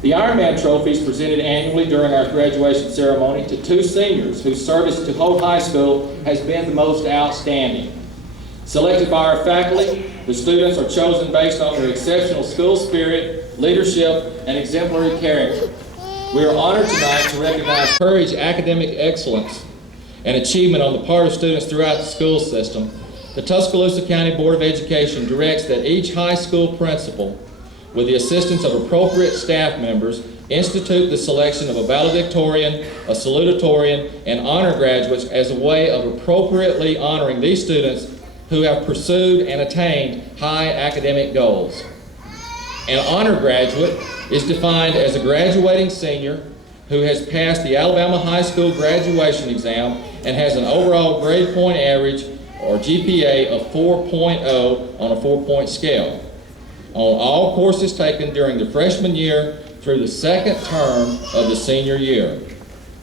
The Ironman Trophy is presented annually during our graduation ceremony to two seniors whose service to Holt High School has been the most outstanding. Selected by our faculty, the students are chosen based on their exceptional school spirit, leadership, and exemplary character. We are honored tonight to recognize courage, academic excellence, and achievement on the part of students throughout the school system. The Tuscaloosa County Board of Education directs that each high school principal, with the assistance of appropriate staff members, institute the selection of a valedictorian, a salutatorian, and honor graduates as a way of appropriately honoring these students who have pursued and attained high academic goals. An honor graduate is defined as a graduating senior who has passed the Alabama High School graduation exam and has an overall grade point average or GPA of 4.0 on a 4-point scale on all courses taken during the freshman year through the second term of the senior year.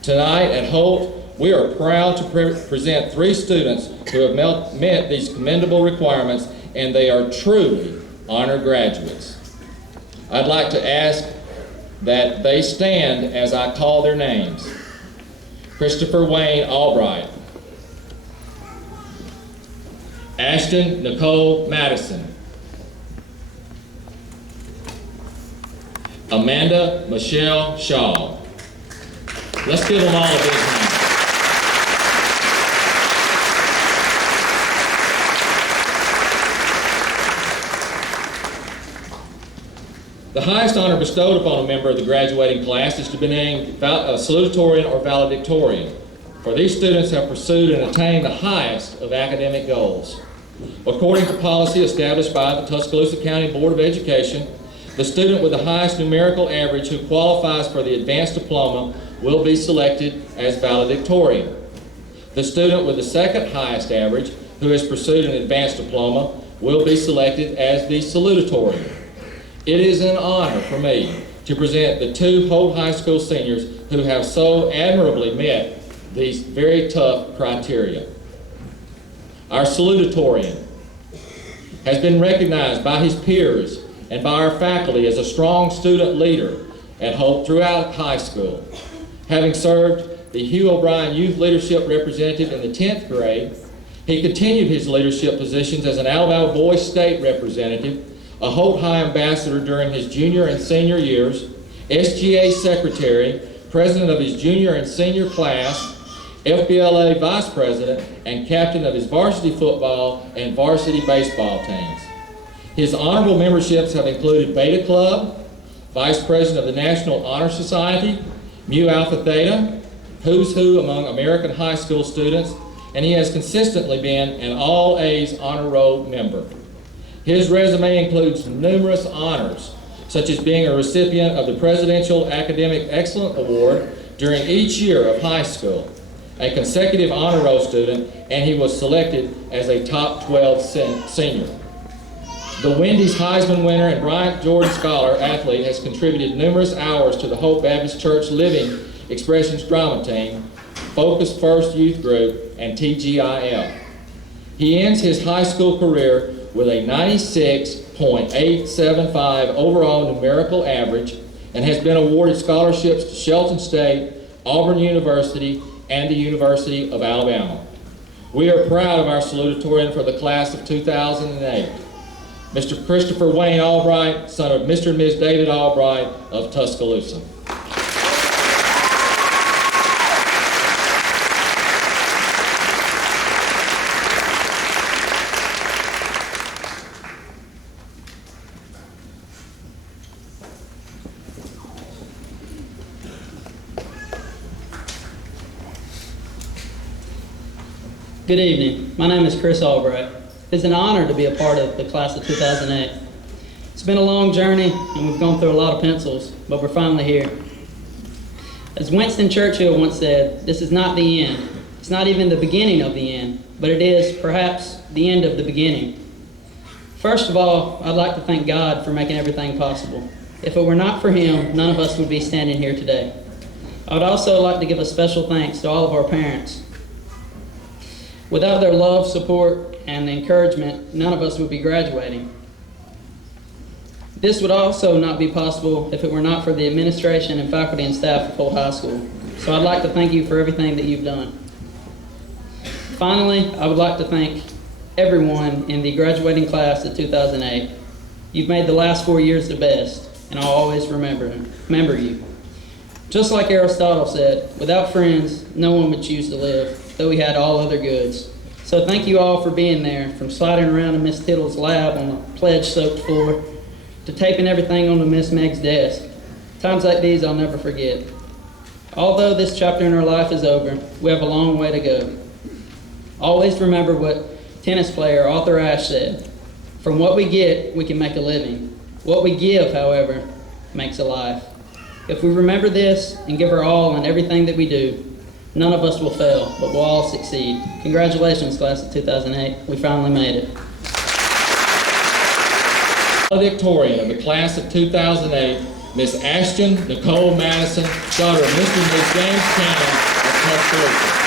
Tonight at Holt, we are proud to present three students who have met these commendable requirements, and they are truly honor graduates. I'd like to ask that they stand as I call their names. Christopher Wayne Albright, Ashton Nicole Madison, Amanda Michelle Shaw. Let's give them all a big hand. The highest honor bestowed upon a member of the graduating class is to be named a salutatorian or valedictorian, for these students have pursued and attained the highest of academic goals. According to policy established by the Tuscaloosa County Board of Education, the student with the highest numerical average who qualifies for the advanced diploma will be selected as valedictorian. The student with the second highest average who has pursued an advanced diploma will be selected as the salutatorian. It is an honor for me to present the two Holt High School seniors who have so admirably met these very tough criteria. Our salutatorian has been recognized by his peers and by our faculty as a strong student leader at Holt throughout high school. Having served the Hugh O'Brien Youth Leadership Representative in the 10th grade, he continued his leadership positions as an Alabama Boys State Representative, a Holt High Ambassador during his junior and senior years, SGA Secretary, President of his junior and senior class, FBLA Vice President, and Captain of his varsity football and varsity baseball teams. His honorable memberships have included Beta Club, Vice President of the National Honor Society, Mu Alpha Theta, Who's Who among American high school students, and he has consistently been an All A's Honor Roll member. His resume includes numerous honors, such as being a recipient of the Presidential Academic Excellence Award during each year of high school, a consecutive honor roll student, and he was selected as a top 12 senior. The Wendy's Heisman winner and Bryant Jordan Scholar athlete has contributed numerous hours to the Hope Baptist Church Living Expressions Drama Team, Focus First Youth Group, and TGIF. He ends his high school career with a 96.875 overall numerical average and has been awarded scholarships to Shelton State, Auburn University, and the University of Alabama. We are proud of our salutatorian for the class of 2008, Mr. Christopher Wayne Albright, son of Mr. and Ms. David Albright of Tuscaloosa. Good evening. My name is Chris Albright. It's an honor to be a part of the class of 2008. It's been a long journey and we've gone through a lot of pencils, but we're finally here. As Winston Churchill once said, this is not the end. It's not even the beginning of the end, but it is perhaps the end of the beginning. First of all, I'd like to thank God for making everything possible. If it were not for Him, none of us would be standing here today. I would also like to give a special thanks to all of our parents. Without their love, support, and encouragement, none of us would be graduating. This would also not be possible if it were not for the administration and faculty and staff of Holt High School. So I'd like to thank you for everything that you've done. Finally, I would like to thank everyone in the graduating class of 2008. You've made the last 4 years the best, and I'll always remember you. Just like Aristotle said, without friends, no one would choose to live, though we had all other goods. So thank you all for being there, from sliding around in Miss Tittle's lab on the pledge-soaked floor, to taping everything onto Miss Meg's desk. Times like these I'll never forget. Although this chapter in our life is over, we have a long way to go. Always remember what tennis player Arthur Ashe said, "From what we get, we can make a living. What we give, however, makes a life." If we remember this and give our all in everything that we do, none of us will fail, but we'll all succeed. Congratulations, class of 2008. We finally made it. Valedictorian of the class of 2008, Miss Ashton Nicole Madison, daughter of Mr. and Miss James Cannon of Tuscaloosa.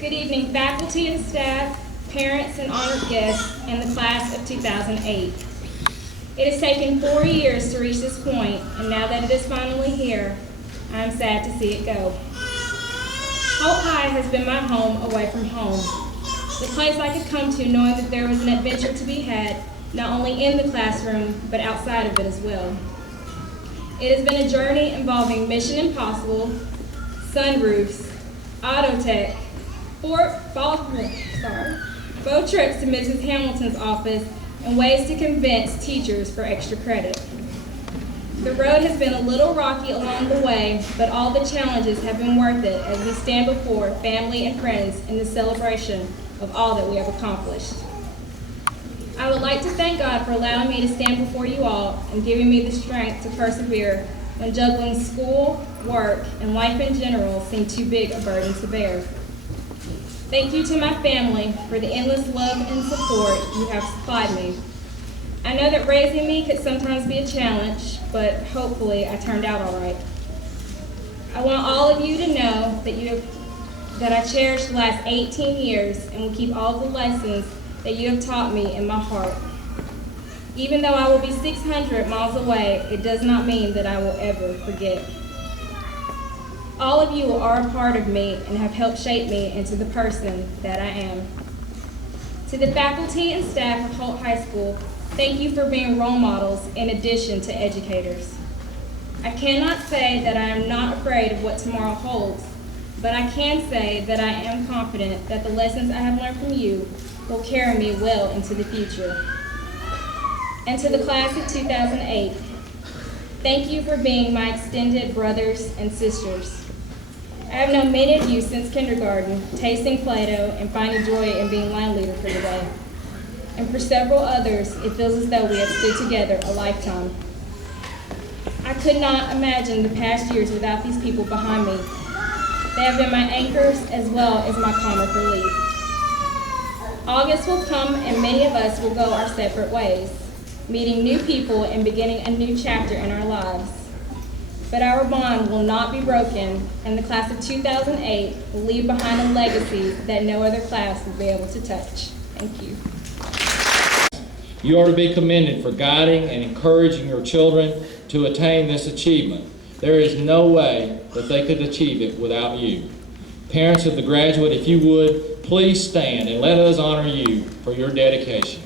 Good evening, faculty and staff, parents and honored guests, and the class of 2008. It has taken 4 years to reach this point, and now that it is finally here, I am sad to see it go. Holt High has been my home away from home, the place I could come to knowing that there was an adventure to be had, not only in the classroom, but outside of it as well. It has been a journey involving Mission Impossible, sunroofs, auto tech, boat trips to Mrs. Hamilton's office, and ways to convince teachers for extra credit. The road has been a little rocky along the way, but all the challenges have been worth it as we stand before family and friends in the celebration of all that we have accomplished. I would like to thank God for allowing me to stand before you all and giving me the strength to persevere when juggling school, work, and life in general seemed too big a burden to bear. Thank you to my family for the endless love and support you have supplied me. I know that raising me could sometimes be a challenge, but hopefully I turned out all right. I want all of you to know that I cherish the last 18 years and will keep all the lessons that you have taught me in my heart. Even though I will be 600 miles away, it does not mean that I will ever forget. All of you are a part of me and have helped shape me into the person that I am. To the faculty and staff of Holt High School, thank you for being role models in addition to educators. I cannot say that I am not afraid of what tomorrow holds, but I can say that I am confident that the lessons I have learned from you will carry me well into the future. And to the class of 2008, thank you for being my extended brothers and sisters. I have known many of you since kindergarten, tasting Play-Doh and finding joy in being line leader for the day. And for several others, it feels as though we have stood together a lifetime. I could not imagine the past years without these people behind me. They have been my anchors as well as my comic relief. August will come and many of us will go our separate ways, meeting new people and beginning a new chapter in our lives. But our bond will not be broken, and the class of 2008 will leave behind a legacy that no other class will be able to touch. Thank you. You are to be commended for guiding and encouraging your children to attain this achievement. There is no way that they could achieve it without you. Parents of the graduate, if you would, please stand and let us honor you for your dedication.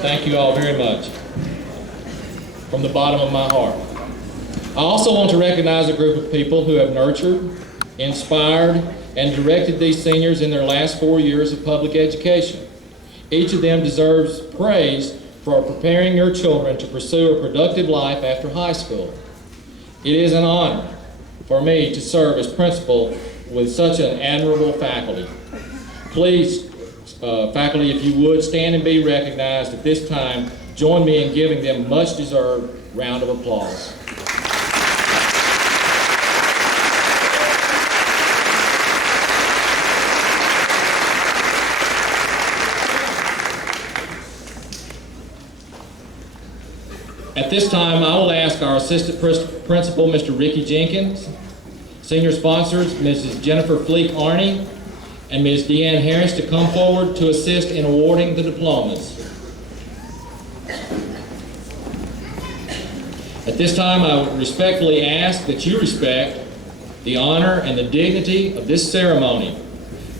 Thank you all very much, from the bottom of my heart. I also want to recognize a group of people who have nurtured, inspired, and directed these seniors in their last 4 years of public education. Each of them deserves praise for preparing your children to pursue a productive life after high school. It is an honor for me to serve as principal with such an admirable faculty. Please Faculty, if you would, stand and be recognized at this time. Join me in giving them a much-deserved round of applause. At this time, I will ask our Assistant Principal, Mr. Ricky Jenkins, Senior Sponsors, Mrs. Jennifer Fleek Arney, and Ms. Deanne Harris to come forward to assist in awarding the diplomas. At this time, I would respectfully ask that you respect the honor and the dignity of this ceremony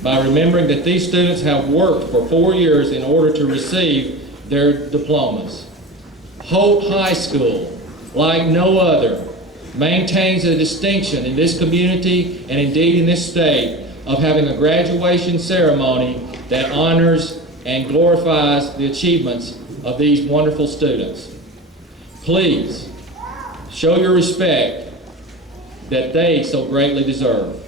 by remembering that these students have worked for 4 years in order to receive their diplomas. Holt High School, like no other, maintains a distinction in this community and indeed in this state of having a graduation ceremony that honors and glorifies the achievements of these wonderful students. Please show your respect that they so greatly deserve.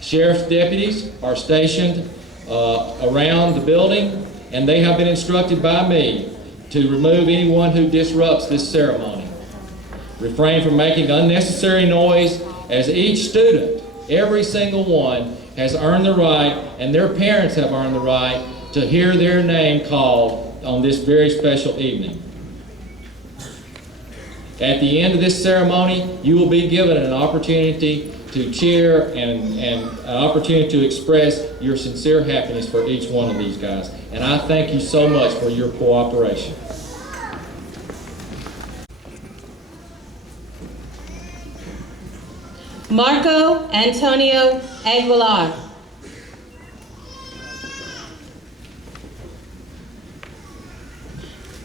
Sheriff's deputies are stationed around the building, and they have been instructed by me to remove anyone who disrupts this ceremony. Refrain from making unnecessary noise, as each student, every single one, has earned the right, and their parents have earned the right, to hear their name called on this very special evening. At the end of this ceremony, you will be given an opportunity to cheer and an opportunity to express your sincere happiness for each one of these guys. And I thank you so much for your cooperation. Marco Antonio Aguilar.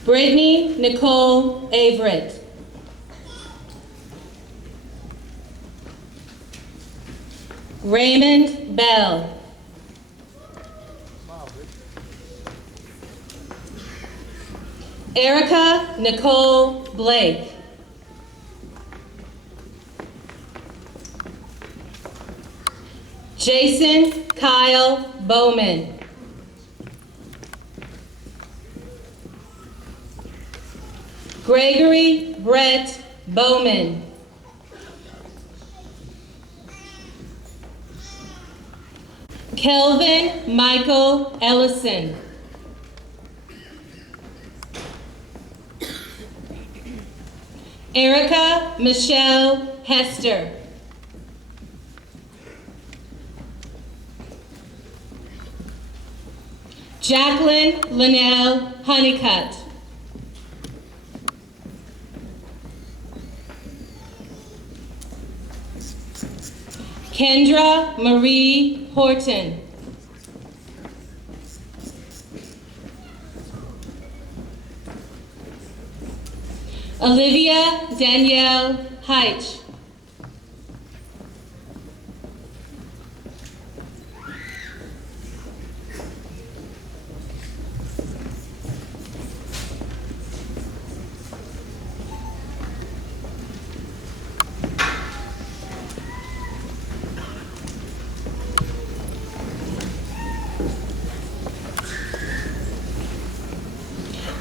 Brittany Nicole Averett. Raymond Bell. Erica Nicole Blake. Jason Kyle Bowman. Gregory Brett Bowman. Kelvin Michael Ellison. Erica Michelle Hester. Jacqueline Linnell Honeycutt. Kendra Marie Horton. Olivia Danielle Heitch.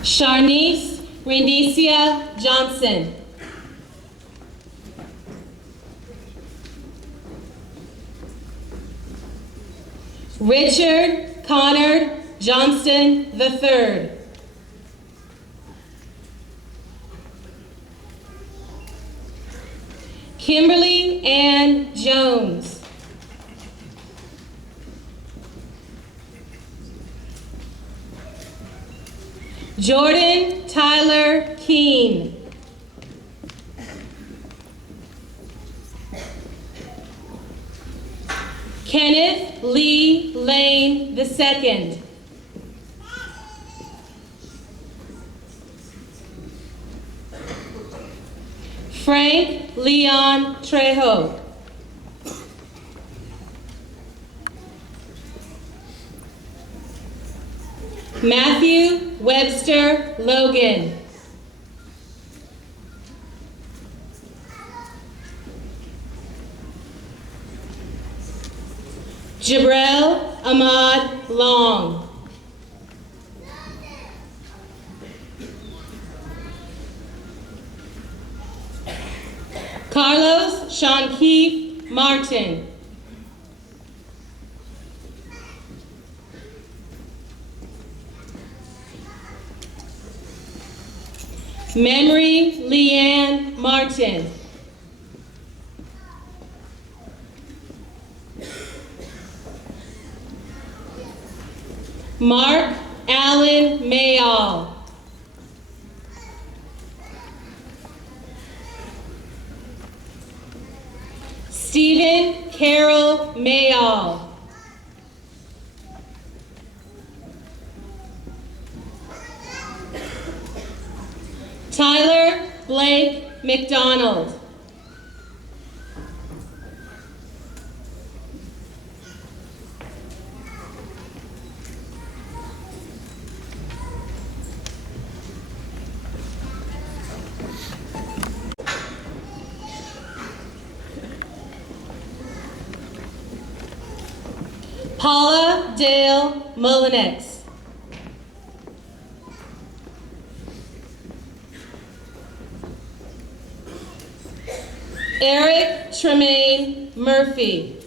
Sharnice Rendicia Johnson. Richard Connor Johnston III. Kimberly Ann Jones. Jordan Tyler Keene. Kenneth Lee Lane II. Frank Leon Trejo. Matthew Webster Logan. Jabrel Ahmad Long. Carlos Sean Keith Martin. Memory Leanne Martin. Mark Allen Mayall. Stephen Carroll Mayall. Tyler Blake McDonald. Paula Dale Mullinex. Eric Tremaine Murphy.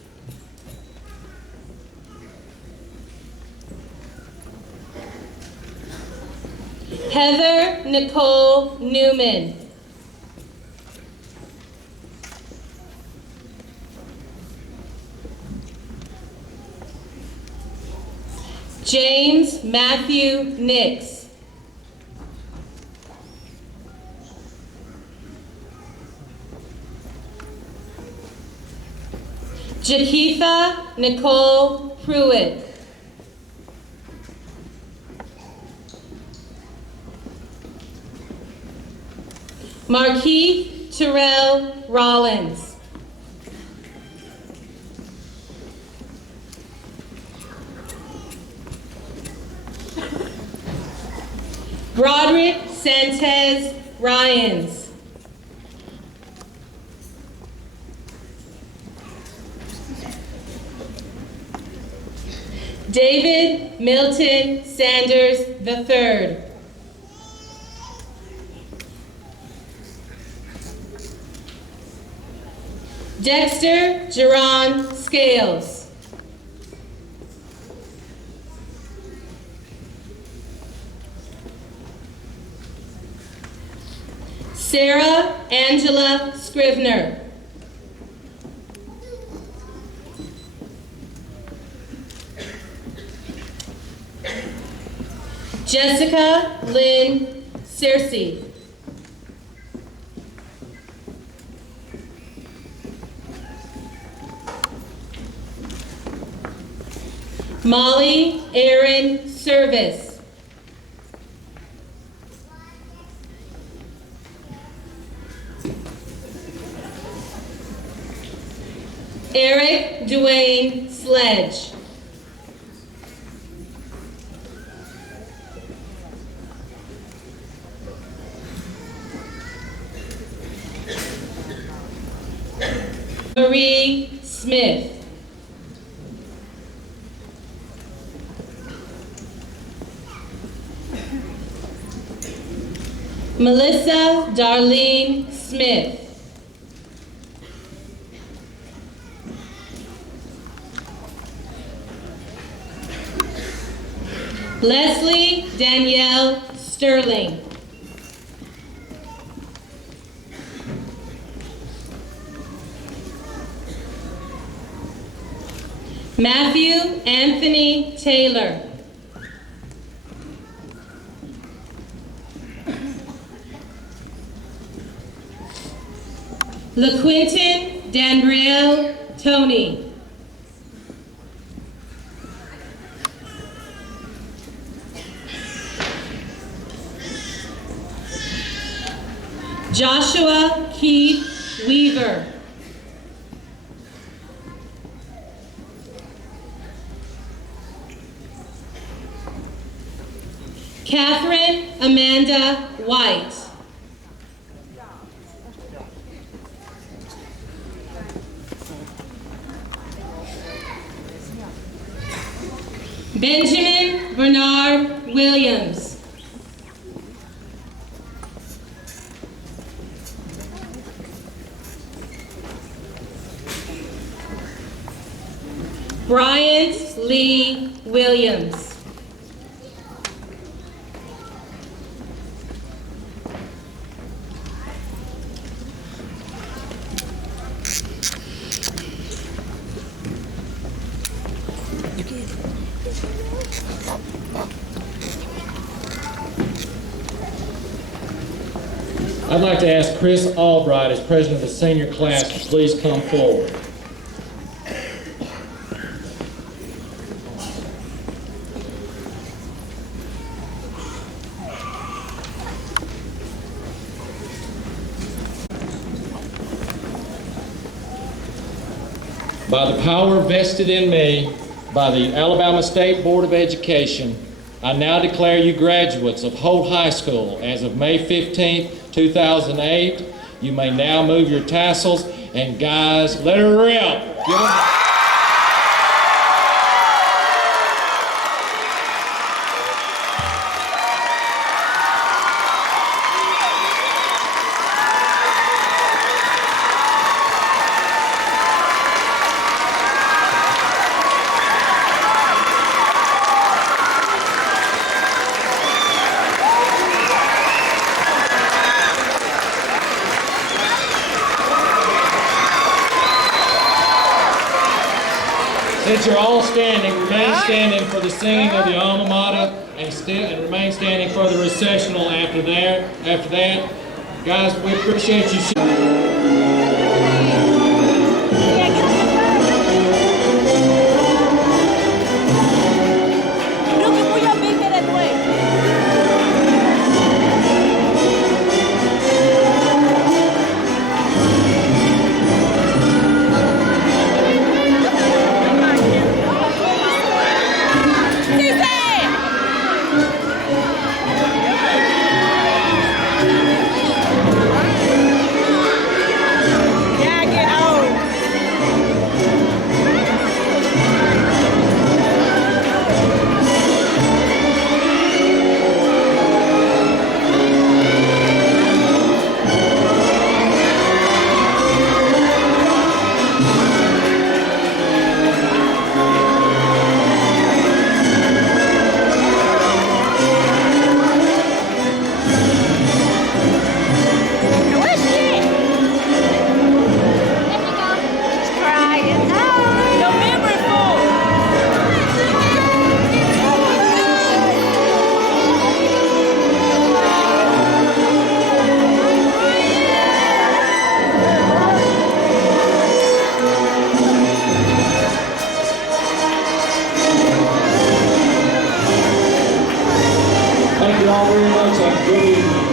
Heather Nicole Newman. James Matthew Nix. Jakitha Nicole Pruitt. Markeith Terrell Rollins. Broderick Sanchez Ryans. David Milton Sanders III. Dexter Jerron Scales. Sarah Angela Scrivener. Jessica Lynn Searcy. Molly Erin Service. Eric Dwayne Sledge. Marie Smith. Melissa Darlene Smith. Leslie Danielle Sterling. Matthew Anthony Taylor. LaQuinton Danbrielle Tony. Joshua Keith Weaver. Catherine Amanda White. Benjamin Bernard Williams. Bryant Lee Williams. I'd like to ask Chris Albright, as president of the senior class, to please come forward. By the power vested in me by the Alabama State Board of Education, I now declare you graduates of Holt High School as of May 15, 2008. You may now move your tassels, and guys, let her rip. Give 'em- Since you're all standing, remain standing for the singing of the alma mater, and remain standing for the recessional after that. Guys, we appreciate you. Thank you all very much. Have a good evening.